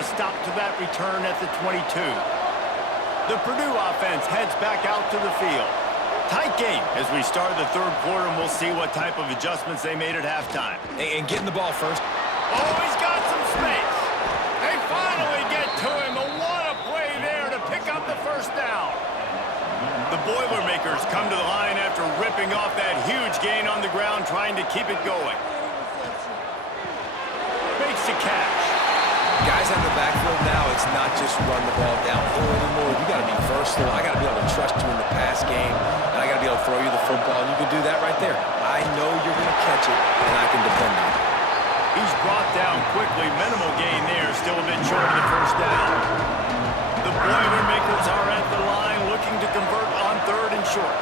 a stop to that return at the 22. The Purdue offense heads back out to the field. Tight game as we start the third quarter, and we'll see what type of adjustments they made at halftime. And getting the ball first. Oh, he's got some space. They finally get to him. And what a play there to pick up the first down. The Boilermakers come to the line after ripping off that huge gain on the ground, trying to keep it going. Makes the catch. Guys on the backfield now, it's not just run the ball downhill anymore. You got to be versatile. I got to be able to trust you in the pass game, and I got to be able to throw you the football. And you can do that right there. I know you're going to catch it, and I can depend on it. He's brought down quickly. Minimal gain there. Still a bit short of the first down. The Boilermakers are at the line looking to convert on third and short.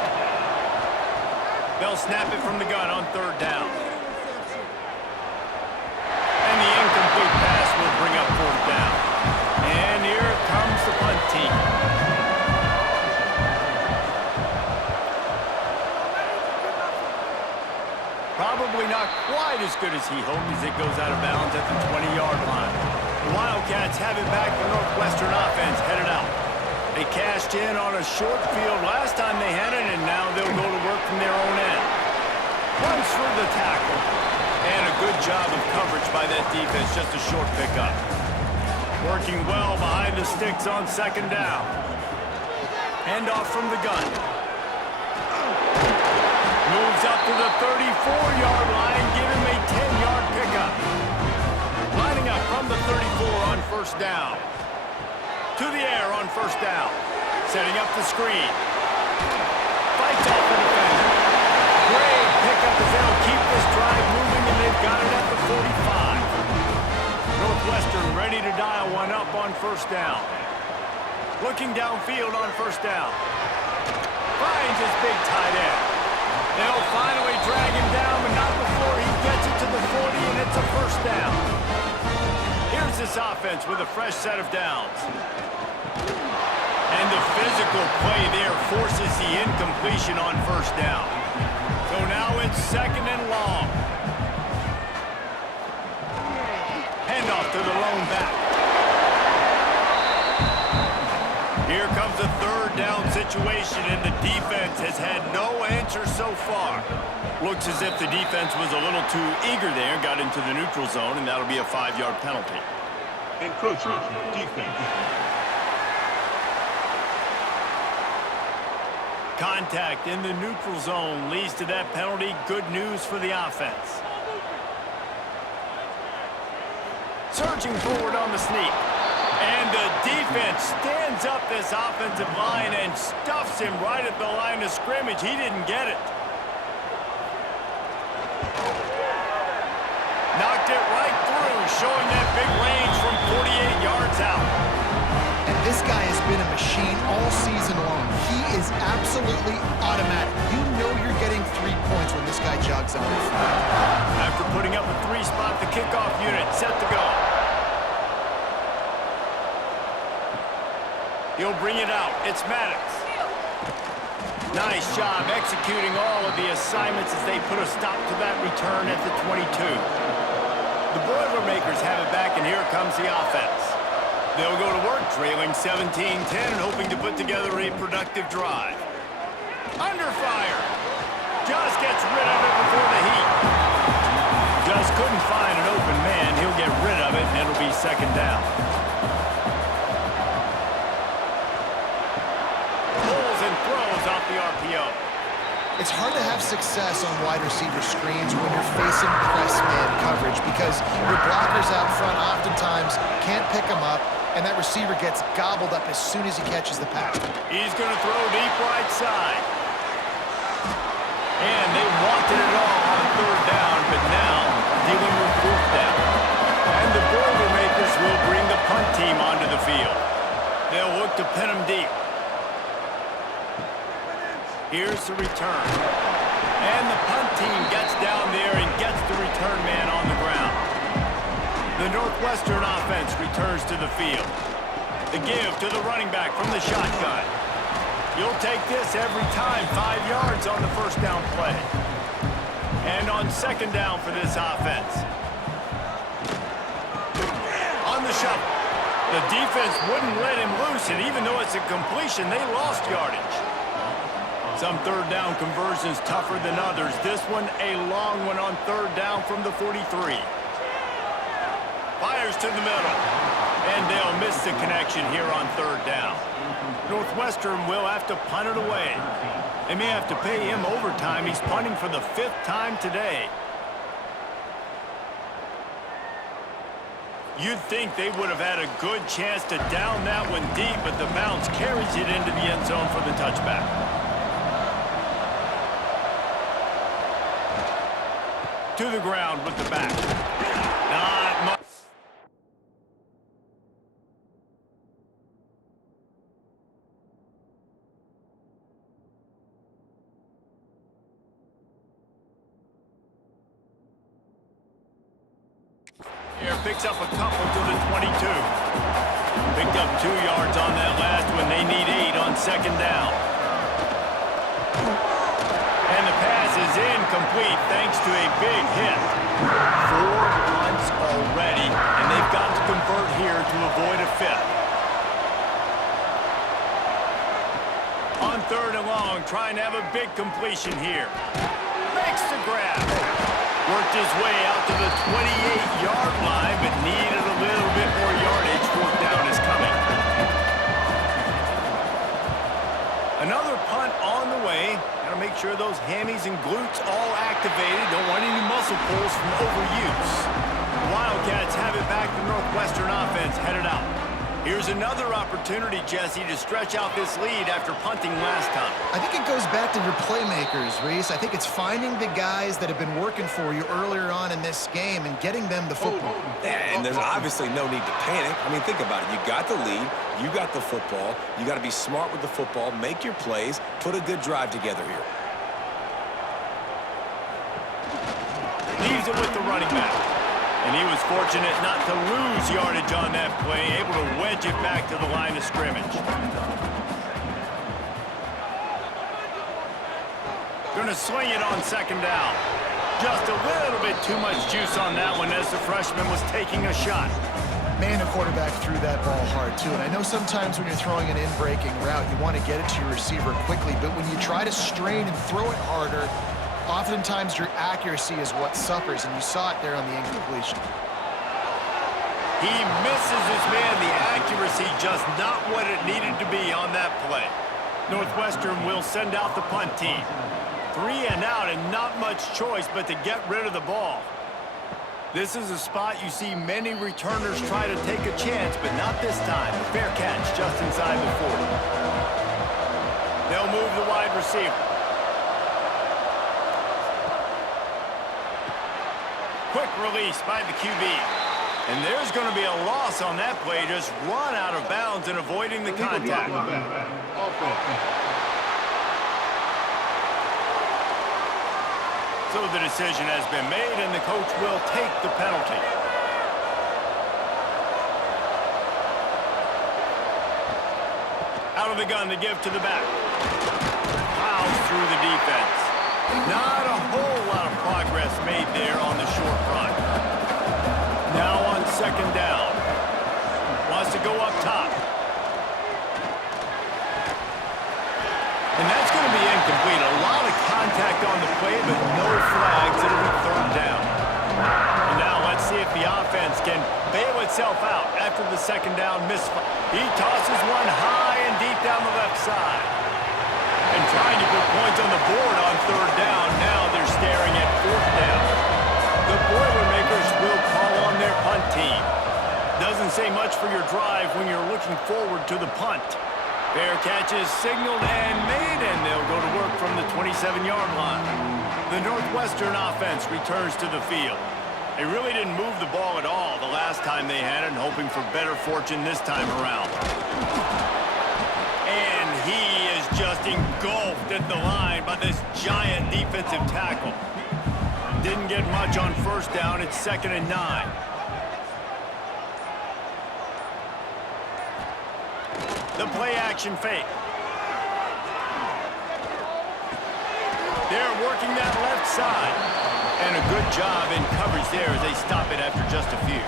They'll snap it from the gun on third down. And the incomplete pass will bring up fourth down. And here comes the punt team. Probably not quite as good as he hoped as it goes out of bounds at the 20-yard line. The Wildcats have it back. The Northwestern offense headed out. They cashed in on a short field last time they had it, and now they'll go to work from their own end. Runs for the tackle. And a good job of coverage by that defense, just a short pickup. Working well behind the sticks on second down. Handoff from the gun. Moves up to the 34-yard line, give him a 10-yard pickup. Lining up from the 34 on first down. To the air on first down. Setting up the screen. Fights off the defender. Great pickup as they'll keep this drive moving, and they've got it at the 45. Northwestern ready to dial one up on first down. Looking downfield on first down. Finds his big tight end. They'll finally drag him down, but not before he gets it to the 40, and it's a first down. Here's this offense with a fresh set of downs. And the physical play there forces the incompletion on first down. So now it's second and long. Handoff to the lone back. Here comes a third down situation, and the defense has had no answer so far. Looks as if the defense was a little too eager there, got into the neutral zone, and that'll be a 5-yard penalty. Encroachment, defense. Contact in the neutral zone leads to that penalty. Good news for the offense. Surging forward on the sneak. And the defense stands up this offensive line and stuffs him right at the line of scrimmage. He didn't get it. Knocked it right through, showing that big range from 48 yards out. And this guy has been a machine all season long. He is absolutely automatic. You know you're getting 3 points when this guy jogs on the field. After putting up a 3-spot, the kickoff unit set to go. He'll bring it out. It's Maddox. Nice job executing all of the assignments as they put a stop to that return at the 22. The Boilermakers have it back, and here comes the offense. They'll go to work, trailing 17-10 and hoping to put together a productive drive. Under fire. Just gets rid of it before the heat. Just couldn't find an open man. He'll get rid of it, and it'll be second down. Off the RPO. It's hard to have success on wide receiver screens when you're facing press man coverage because your blockers out front oftentimes can't pick them up, and that receiver gets gobbled up as soon as he catches the pass. He's going to throw deep right side. And they wanted it all on third down, but now dealing with fourth down. And the Boilermakers will bring the punt team onto the field. They'll look to pin them deep. Here's the return. And the punt team gets down there and gets the return man on the ground. The Northwestern offense returns to the field. The give to the running back from the shotgun. You'll take this every time. 5 yards on the first down play. And on second down for this offense. On the shuttle. The defense wouldn't let him loose, and even though it's a completion, they lost yardage. Some third down conversions tougher than others. This one, a long one on third down from the 43. Fires to the middle, and they'll miss the connection here on third down. Northwestern will have to punt it away. They may have to pay him overtime. He's punting for the 5th time today. You'd think they would have had a good chance to down that one deep, but the bounce carries it into the end zone for the touchback. To the ground with the back. Not much. Here picks up a couple to the 22. Picked up 2 yards on that last one. They need 8 on second down. And the pass is incomplete thanks to a big hit. 4 punts already, and they've got to convert here to avoid a 5th. On third and long, trying to have a big completion here. Makes the grab. Worked his way out to the 28-yard line, but needed a little bit more yardage. 4th down is coming. Another punt on the way. Got to make sure those hammies and glutes all activated. Don't want any muscle pulls from overuse. The Wildcats have it back. The Northwestern offense headed out. Here's another opportunity, Jesse, to stretch out this lead after punting last time. I think it goes back to your playmakers, Reese. I think it's finding the guys that have been working for you earlier on in this game and getting them the football. And there's obviously no need to panic. I mean, think about it. You got the lead. You got the football. You got to be smart with the football, make your plays, put a good drive together here. Leaves it with the running back. And he was fortunate not to lose yardage on that play, able to wedge it back to the line of scrimmage. Going to swing it on second down. Just a little bit too much juice on that one as the freshman was taking a shot. Man, the quarterback threw that ball hard, too. And I know sometimes when you're throwing an in-breaking route, you want to get it to your receiver quickly. But when you try to strain and throw it harder, oftentimes your accuracy is what suffers, and you saw it there on the incompletion. He misses his man. The accuracy just not what it needed to be on that play. Northwestern will send out the punt team. 3 and out, and not much choice but to get rid of the ball. This is a spot you see many returners try to take a chance, but not this time. Fair catch just inside the 40. They'll move the wide receiver. Quick release by the QB. And there's going to be a loss on that play. Just run out of bounds and avoiding the contact. So the decision has been made, and the coach will take the penalty. Out of the gun to give to the back. Plows through the defense. Not a whole lot of progress made there on the short run. Now on second down. Wants to go up top. And that's going to be incomplete. A lot of contact on the play, but no flags. It'll be third down. And now let's see if the offense can bail itself out after the second down misfire. He tosses one high and deep down the left side. And trying to put points on the board on third down. Now they're staring at 4th down. The Boilermakers will call on their punt team. Doesn't say much for your drive when you're looking forward to the punt. Fair catch is signaled and made, and they'll go to work from the 27-yard line. The Northwestern offense returns to the field. They really didn't move the ball at all the last time they had it, and hoping for better fortune this time around. And he is just engulfed at the line by this giant defensive tackle. Didn't get much on first down. It's 2nd and 9. The play-action fake. They're working that left side. And a good job in coverage there as they stop it after just a few.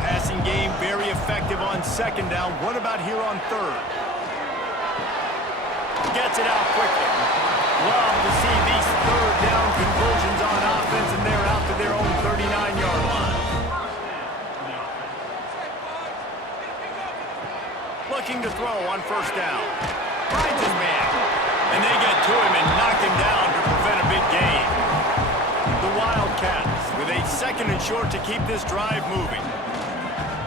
Passing game very effective. second down. What about here on third? Gets it out quickly. Love to see these third down conversions on offense, and they're out to their own 39-yard line. Looking to throw on first down. Finds his man. And they get to him and knock him down to prevent a big gain. The Wildcats with a second and short to keep this drive moving.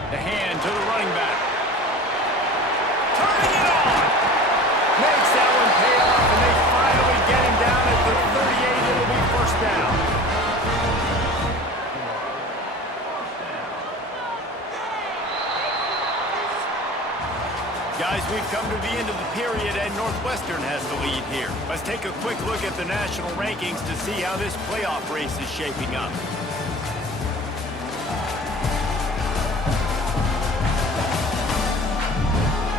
The hand to the running back. Turning it on. Makes that one pay off, and they finally get him down at the 38. It'll be first down. Guys, we've come to the end of the period, and Northwestern has the lead here. Let's take a quick look at the national rankings to see how this playoff race is shaping up.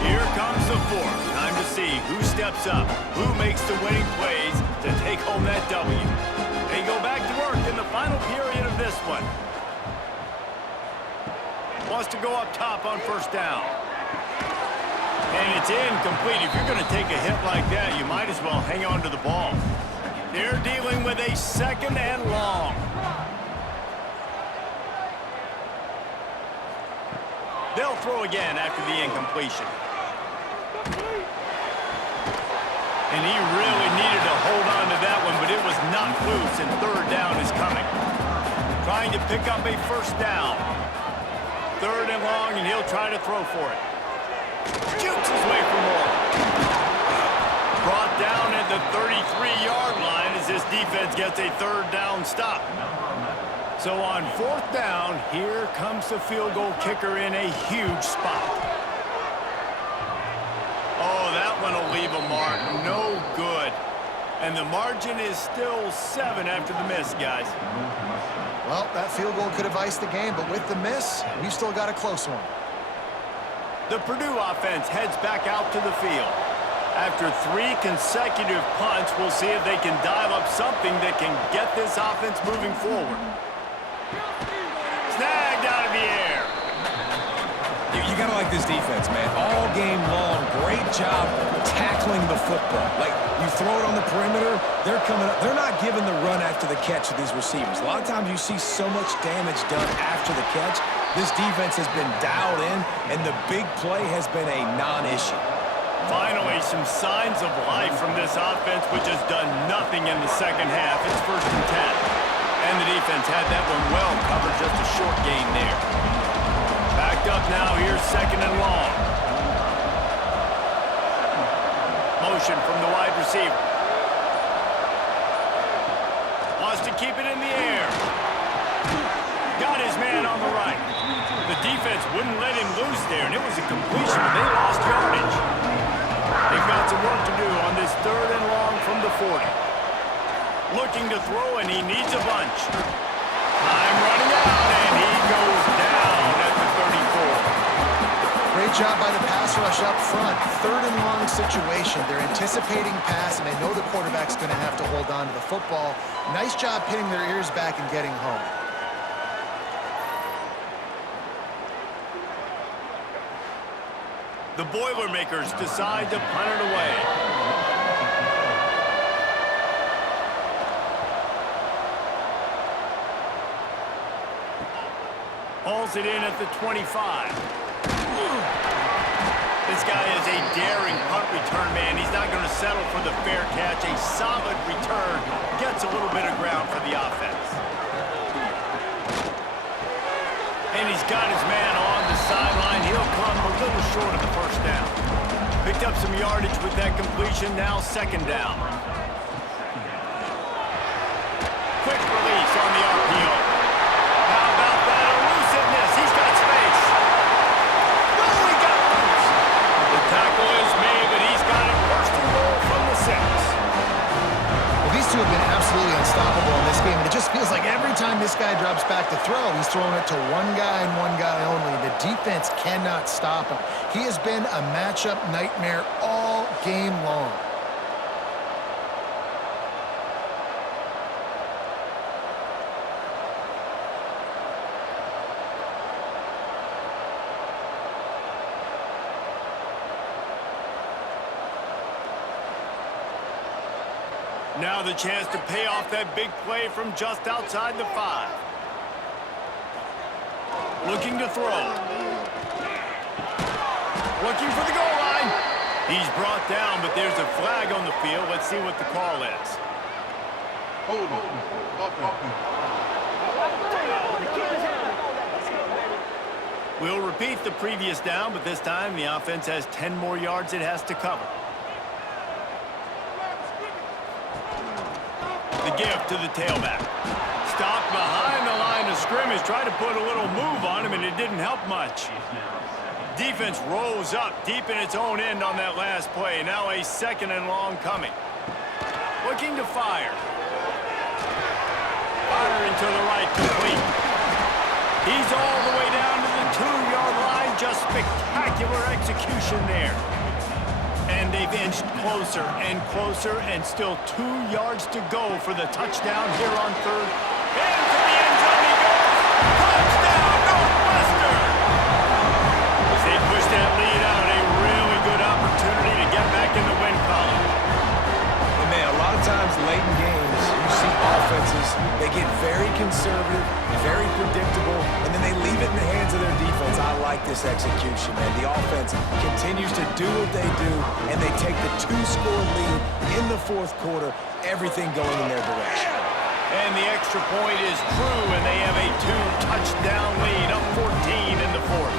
Here comes the fourth. Time to see who steps up, who makes the winning plays to take home that W. They go back to work in the final period of this one. Wants to go up top on first down. And it's incomplete. If you're going to take a hit like that, you might as well hang on to the ball. They're dealing with a second and long. They'll throw again after the incompletion. And he really needed to hold on to that one, but it was not loose, and third down is coming. Trying to pick up a first down. Third and long, and he'll try to throw for it. Shoots his way for more. Brought down at the 33-yard line as this defense gets a third down stop. So on fourth down, here comes the field goal kicker in a huge spot. Oh, that one will leave a mark. No good. And the margin is still 7 after the miss, guys. Well, that field goal could have iced the game, but with the miss, we've still got a close one. The Purdue offense heads back out to the field. After 3 consecutive punts, we'll see if they can dial up something that can get this offense moving forward. Snagged out of the air. You got to like this defense, man. All game long, great job tackling the football. Like, you throw it on the perimeter, they're coming up. They're not giving the run after the catch to these receivers. A lot of times you see so much damage done after the catch. This defense has been dialed in, and the big play has been a non-issue. Finally, some signs of life from this offense, which has done nothing in the second half. It's first and 10. And the defense had that one well covered, just a short gain there. Backed up now, here's second and long. Motion from the wide receiver. Wants to keep it in the air. Got his man on the right. The defense wouldn't let him loose there, and it was a completion, but they lost yardage. They've got some work to do on this third and long from the 40. Looking to throw, and he needs a bunch. Time running out, and he goes down at the 34. Great job by the pass rush up front. Third and long situation. They're anticipating pass, and they know the quarterback's going to have to hold on to the football. Nice job pinning their ears back and getting home. The Boilermakers decide to punt it away. Hauls it in at the 25. This guy is a daring punt return man. He's not going to settle for the fair catch. A solid return gets a little bit of ground for the offense. And he's got his man on the sideline. He'll come a little short of the first down. Picked up some yardage with that completion. Now second down. Quick release on the RPO. How about that elusiveness? He's got space. No, he got loose. The tackle is made, but he's got it first and goal from the 6. Well, these two have been absolutely unstoppable in this game, and it just feels like every time this guy drops back to throw, he's throwing it to one guy and one guy only. The defense cannot stop him. He has been a matchup nightmare all game long. Now the chance to pay off that big play from just outside the 5. Looking to throw. Looking for the goal line. He's brought down, but there's a flag on the field. Let's see what the call is. Hold on. We'll repeat the previous down, but this time the offense has 10 more yards it has to cover. The give to the tailback. Stopped behind the line of scrimmage. Tried to put a little move on him, and it didn't help much. Defense rose up deep in its own end on that last play. Now a 2nd and long coming. Looking to fire. Firing to the right, complete. He's all the way down to the 2-yard line. Just spectacular execution there. And they've inched closer and closer, and still 2 yards to go for the touchdown here on 3rd. And to the end zone he goes. Touchdown, Northwestern! As they push that lead out, a really good opportunity to get back in the win column. And man, a lot of times late in games, you see offenses, they get very conservative, very predictable, and then they leave it in the hands of their defense. I like this execution, man. The offense continues to do what they do, and they take the 2-score lead in the 4th quarter, everything going in their direction. And the extra point is true, and they have a 2-touchdown lead, up 14 in the 4th.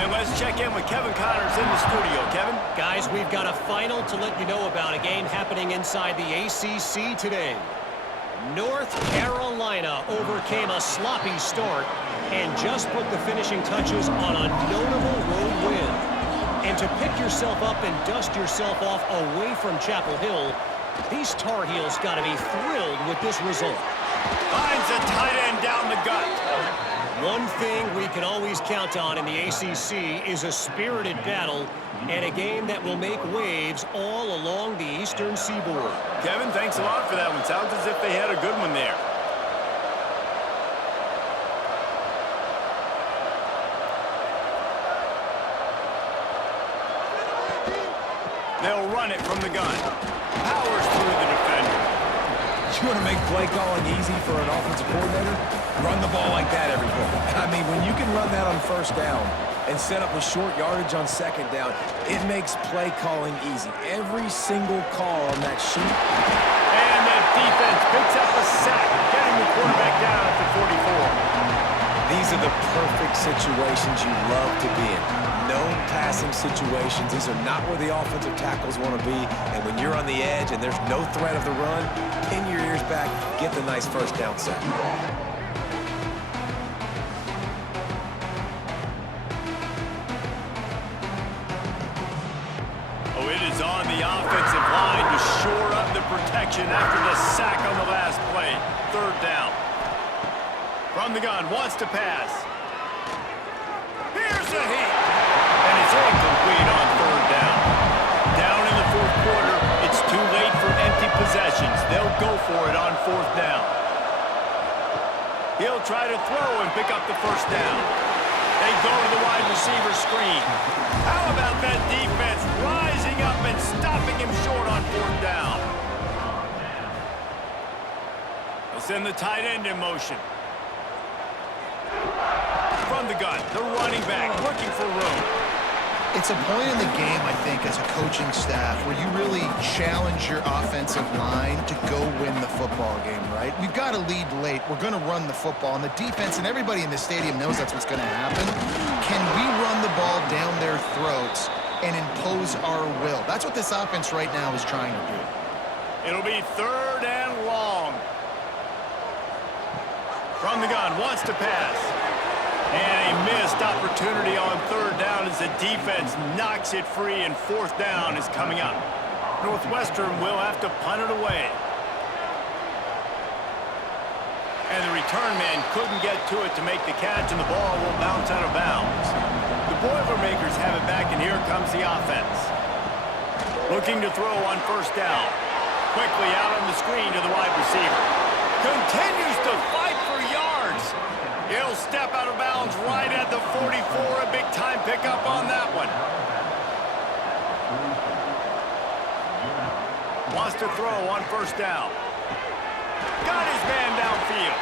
And let's check in with Kevin Connors in the studio. Kevin? Guys, we've got a final to let you know about, a game happening inside the ACC today. North Carolina overcame a sloppy start and just put the finishing touches on a notable road win. And to pick yourself up and dust yourself off away from Chapel Hill, these Tar Heels got to be thrilled with this result. Finds a tight end down the gut. One thing we can always count on in the ACC is a spirited battle and a game that will make waves all along the Eastern Seaboard. Kevin, thanks a lot for that one. Sounds as if they had a good one there. They'll run it from the gun. Powers through the defender. You want to make play calling easy for an offensive coordinator? Run the ball like that every play. I mean, when you can run that on 1st down and set up a short yardage on 2nd down, it makes play calling easy. Every single call on that sheet. And the defense picks up a sack, getting the quarterback down at the 44. These are the perfect situations you love to be in. No passing situations. These are not where the offensive tackles want to be. And when you're on the edge and there's no threat of the run, pin your ears back, get the nice 1st down sack. Oh, it is on the offensive line to shore up the protection after the sack on the last play. 3rd down. From the gun, wants to pass. Here's a hit. And it's incomplete on 3rd down. Down in the 4th quarter, it's too late for empty possessions. They'll go for it on 4th down. He'll try to throw and pick up the 1st down. They go to the wide receiver screen. How about that defense rising up and stopping him short on 4th down? They'll send the tight end in motion. From the gun, the running back looking for room. It's a point in the game, I think, as a coaching staff where you really challenge your offensive line to go win the football game, right? We've got to lead late. We're going to run the football, and the defense and everybody in the stadium knows that's what's going to happen. Can we run the ball down their throats and impose our will? That's what this offense right now is trying to do. It'll be 3rd and long. From the gun, wants to pass. And a missed opportunity on 3rd down as the defense knocks it free, and 4th down is coming up. Northwestern will have to punt it away. And the return man couldn't get to it to make the catch, and the ball will bounce out of bounds. The Boilermakers have it back, and here comes the offense. Looking to throw on 1st down. Quickly out on the screen to the wide receiver. Continues to fight for yards. He'll step out of bounds right at the 44. A big-time pickup on that one. Wants to throw on first down. Got his man downfield.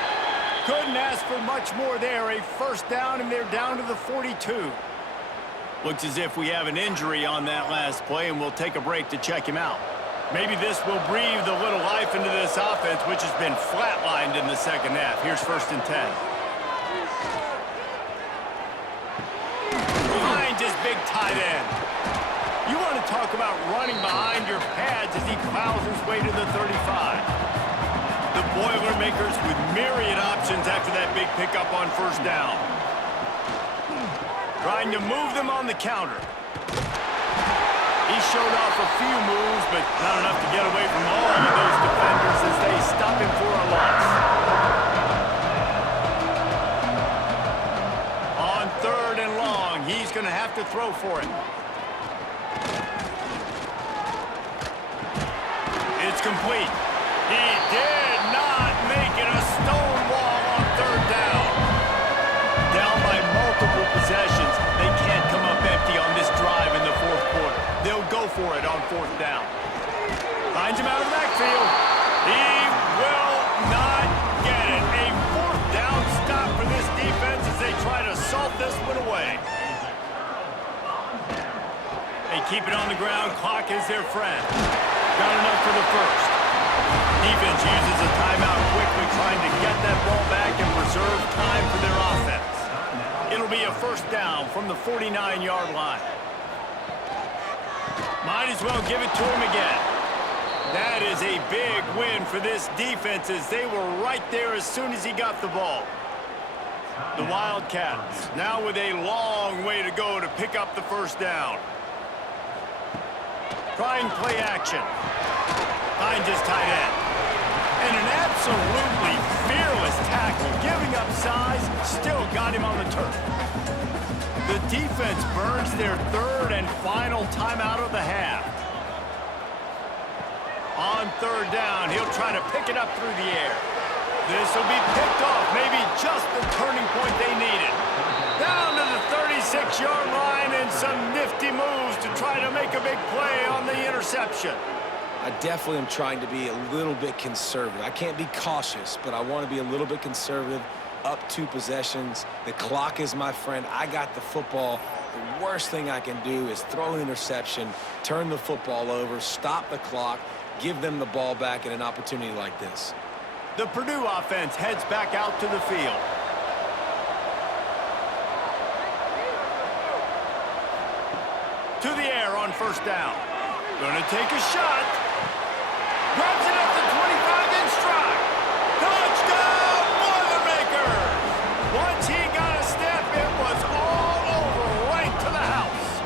Couldn't ask for much more there. A first down, and they're down to the 42. Looks as if we have an injury on that last play, and we'll take a break to check him out. Maybe this will breathe a little life into this offense, which has been flatlined in the second half. Here's 1st and 10. Finds his big tight end. You want to talk about running behind your pads as he plows his way to the 35. The Boilermakers with myriad options after that big pickup on first down. Trying to move them on the counter. He showed off a few moves, but not enough to get away from all of those defenders as they stop him for a loss. On 3rd and long, he's going to have to throw for it. It's complete. He did not make it a stone wall on 3rd down. Down by multiple possessions, they can't come up empty on this drive in the 4th quarter. They'll go for it on 4th down. Finds him out of the backfield. He will not get it. A 4th down stop for this defense as they try to salt this one away. They keep it on the ground. Clock is their friend. Got enough for the 1st. Defense uses a timeout quickly, trying to get that ball back and preserve time for their offense. It'll be a 1st down from the 49-yard line. Might as well give it to him again. That is a big win for this defense as they were right there as soon as he got the ball. The Wildcats now with a long way to go to pick up the 1st down. Trying play action. Finds his tight end. And an absolutely fearless tackle, giving up size, still got him on the turf. The defense burns their 3rd and final timeout of the half. On 3rd down, he'll try to pick it up through the air. This will be picked off, maybe just the turning point they needed. Down to the 36-yard line and some nifty moves to try to make a big play on the interception. I definitely am trying to be a little bit conservative. I can't be cautious, but I want to be a little bit conservative. Up 2 possessions. The clock is my friend. I got the football. The worst thing I can do is throw an interception, turn the football over, stop the clock, give them the ball back in an opportunity like this. The Purdue offense heads back out to the field. To the air on 1st down. Gonna take a shot. Grabs it at the 25 in stride. Touchdown, Boilermakers! Once he got a step, it was all over right to the house.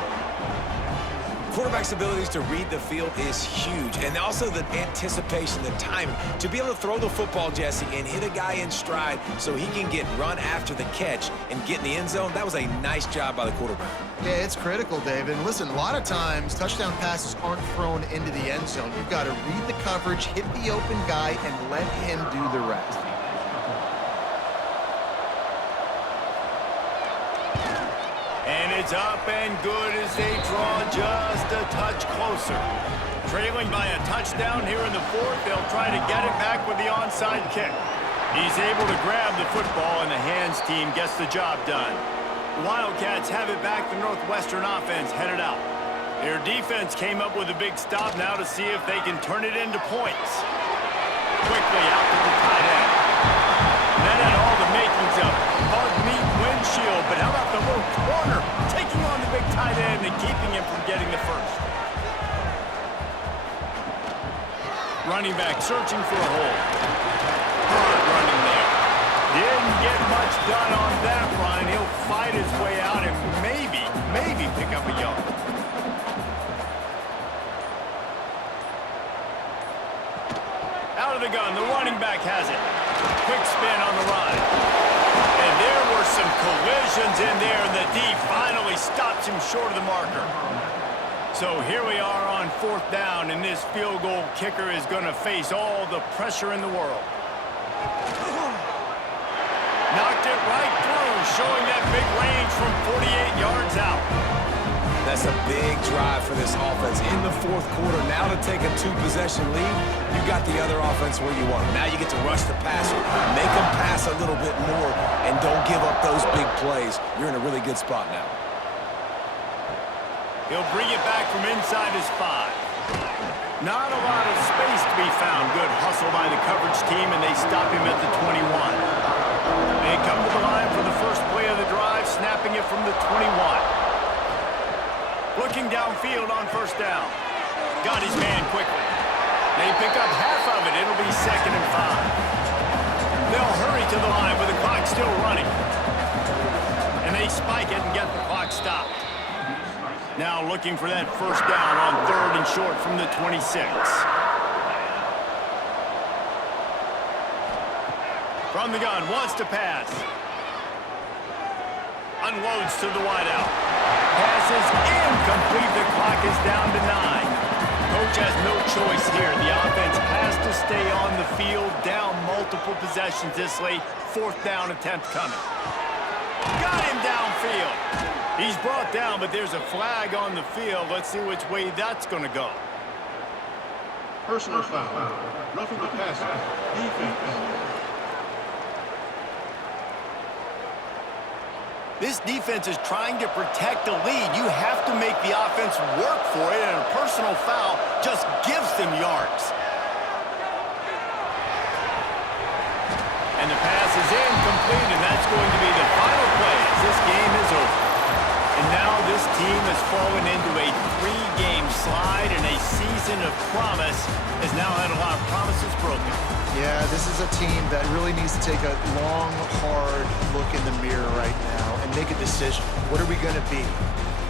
Quarterback's abilities to read the field is huge, and also the anticipation, the timing. To be able to throw the football, Jesse, and hit a guy in stride so he can get run after the catch and get in the end zone, that was a nice job by the quarterback. Yeah, it's critical, David. And listen, a lot of times, touchdown passes aren't thrown into the end zone. You've got to read the coverage, hit the open guy, and let him do the rest. And it's up and good as they draw just a touch closer. Trailing by a touchdown here in the 4th, they'll try to get it back with the onside kick. He's able to grab the football, and the hands team gets the job done. The Wildcats have it back. The Northwestern offense headed out. Their defense came up with a big stop now to see if they can turn it into points. Quickly out to the tight end. That had all the makings of bug meat windshield, but how about the little corner taking on the big tight end and keeping him from getting the 1st? Running back searching for a hole. Hard running there. Didn't get much done on that run. He'll fight his way out and maybe pick up a yard. Out of the gun, the running back has it. Quick spin on the run. And there were some collisions in there, and the D finally stops him short of the marker. So here we are on 4th down, and this field goal kicker is going to face all the pressure in the world. Knocked it right through, showing that big range from 48 yards out. That's a big drive for this offense in the fourth quarter. Now to take a 2-possession lead, you got the other offense where you want them. Now you get to rush the passer, make them pass a little bit more, and don't give up those big plays. You're in a really good spot now. He'll bring it back from inside his 5. Not a lot of space to be found. Good hustle by the coverage team, and they stop him at the 21. They come to the line for the first play of the drive, snapping it from the 21. Looking downfield on first down. Got his man quickly. They pick up half of it. It'll be 2nd and 5. They'll hurry to the line with the clock still running. And they spike it and get the clock stopped. Now looking for that first down on 3rd and short from the 26. From the gun, wants to pass. Unloads to the wideout. Pass is incomplete. The clock is down to 9. Coach has no choice here. The offense has to stay on the field, down multiple possessions this late. 4th down attempt coming. Got him downfield. He's brought down, but there's a flag on the field. Let's see which way that's going to go. Personal foul. Roughing the passer. Defense. This defense is trying to protect the lead. You have to make the offense work for it, and a personal foul just gives them yards. And the pass is incomplete, and that's going to be the final play as this game is over. And now this team has fallen into a 3-game slide, and a season of promise has now had a lot of promises broken. Yeah, this is a team that really needs to take a long, hard look in the mirror right now and make a decision. What are we going to be?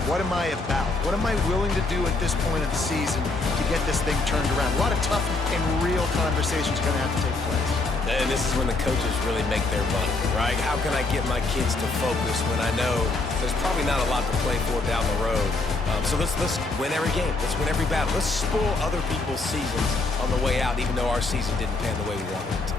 What am I about? What am I willing to do at this point of the season to get this thing turned around? A lot of tough and real conversations are going to have to take place. And this is when the coaches really make their money, right? How can I get my kids to focus when I know there's probably not a lot to play for down the road? So let's win every game. Let's win every battle. Let's spoil other people's seasons on the way out, even though our season didn't pan the way we wanted it to.